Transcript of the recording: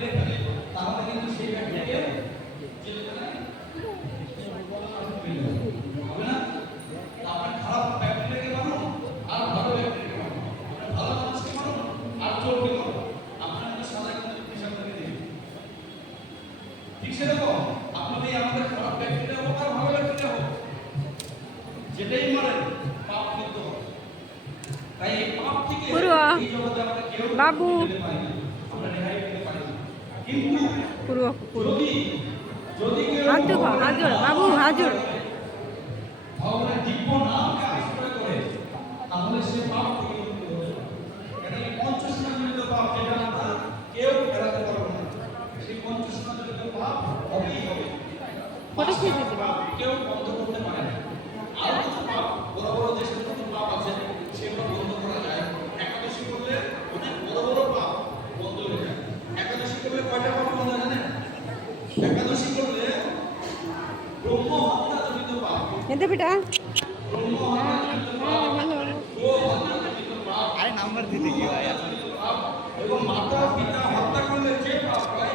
মেরে ফেলে তাহলে কিন্তু সেই ব্যক্তিকে জেলখানায় হবে না। আপনার খারাপ ব্যক্তিটাকে মানো আর ভালো ব্যক্তিকে মানো, আপনার ভালো মানুষকে মানো আর চোরকে মানো, আপনার কিন্তু সাজা কিন্তু হিসাব করে দেবে। ঠিক সেরকম আপনাদের আমাদের খারাপ ব্যক্তিটা হোক আর ভালো ব্যক্তিটা হোক, যেটাই মানেন পাপ কিন্তু হবে। তাই এই পাপ থেকে এই জগতে আমরা কেউ বাবু আমরা রেহাই পেতে পারি না। কিন্তু যদি যদি কেউ বাবু হাজুর ভগবানের দিব্য নামকে আশ্রয় করে তাহলে সে পাপ থেকে মুক্ত হতে পারে। এটা এই পঞ্চস্নাজনিত পাপ যেটা আমরা কেউ এড়াতে পারবো না, সেই পঞ্চস্নাজনিত পাপ হবেই হবে, কেউ বন্ধ করতে পারে না। আর কিছু পাপ বড় বড় যে সমস্ত পাপ আছে সেগুলো বন্ধ করা যায়। একাদশী করলে অনেক বড় বড় পাপ বন্ধ হয়ে যায়। একাদশী করলে কয়টা পাপ বন্ধ হয় জানেন? একাদশী করলে ব্রহ্ম হত্যাজনিত পাপ, ব্রহ্ম হত্যাজনিত পাপ, গো হত্যাজনিত পাপ, আরে নাম্বার দিতে কি ভাই এবং মাতা পিতা হত্যা করলে যে পাপ হয়